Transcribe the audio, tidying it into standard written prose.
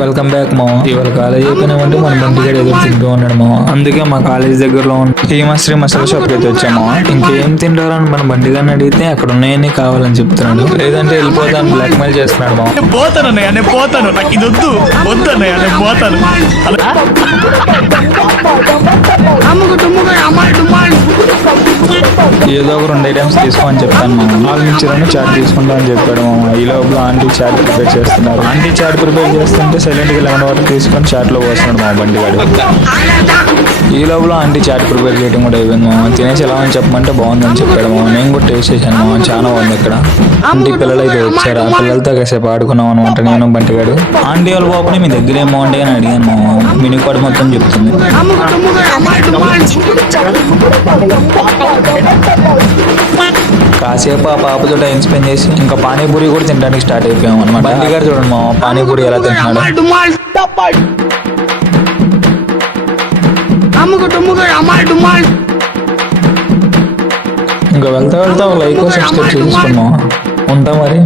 Welcome back మా. ఇవాళ college అయిపోయినామంటే మన బండిగాడు ఎదురు తింటూ ఉన్నాడు మా. అందుకే మా కాలేజ్ దగ్గరలో శ్రీ మసాలా షాప్ కి అయితే వచ్చాము. ఇంకేం తింటారని మన బండిగాడిని అడిగితే అక్కడ ఉన్నాయని కావాలని చెప్తున్నాడు. లేదంటే వెళ్ళిపోతాను బ్లాక్ మెయిల్ చేస్తున్నాడు మా. పోతాను నాకు ఇది వద్దు వద్దన్నయ్య నేను పోతాను. ఏదో ఒక 2 ఐటమ్స్ తీసుకోమని చెప్పాను మా. 4 నుంచి 2 చాట్ తీసుకుంటా అని చెప్పాడు మా. ఈ లోపల ఆంటీ చాట్ ప్రిపేర్ చేస్తున్నారు. ఆంటీ చాట్ ప్రిపేర్ చేస్తుంటే సైలెంట్ గా 11 వాటర్ తీసుకొని చాట్ లో పోస్తున్నాడు మా బండిగాడు. ఈ లోపల ఆంటీ చాట్ ప్రిపేర్ చేయడం కూడా అయిపోయింది మా. తినేసి ఎలా అని చెప్పమంటే బాగుందని చెప్పాడు మా. నేను కూడా టేస్ట్ చేశాను మా. చాలా బాగుంది ఇక్కడ. ఆంటీ పిల్లలు అయితే వచ్చారు. ఆ పిల్లలతో కాసేపు ఆడుకున్నాం అనమాట నేను బంటిగాడు. ఆంటీ వాళ్ళ బాబుని మీ దగ్గర ఏమో అంటే అని అడిగాను మా. మినికోడ్ మొత్తం చెప్తుంది. కాసేపు ఆ పాపతో టైం స్పెండ్ చేసి ఇంకా పానీపూరి కూడా తినడానికి స్టార్ట్ అయిపోయాము అనమాట. బండిగారు చూడండి మా పానీపూరి ఎలా తింటున్నాడు. ఇంకా వెళ్తా వెళ్తా ఒక లైక్ సబ్స్క్రైబ్ చేసుకున్నాం. ఉంటా మరి.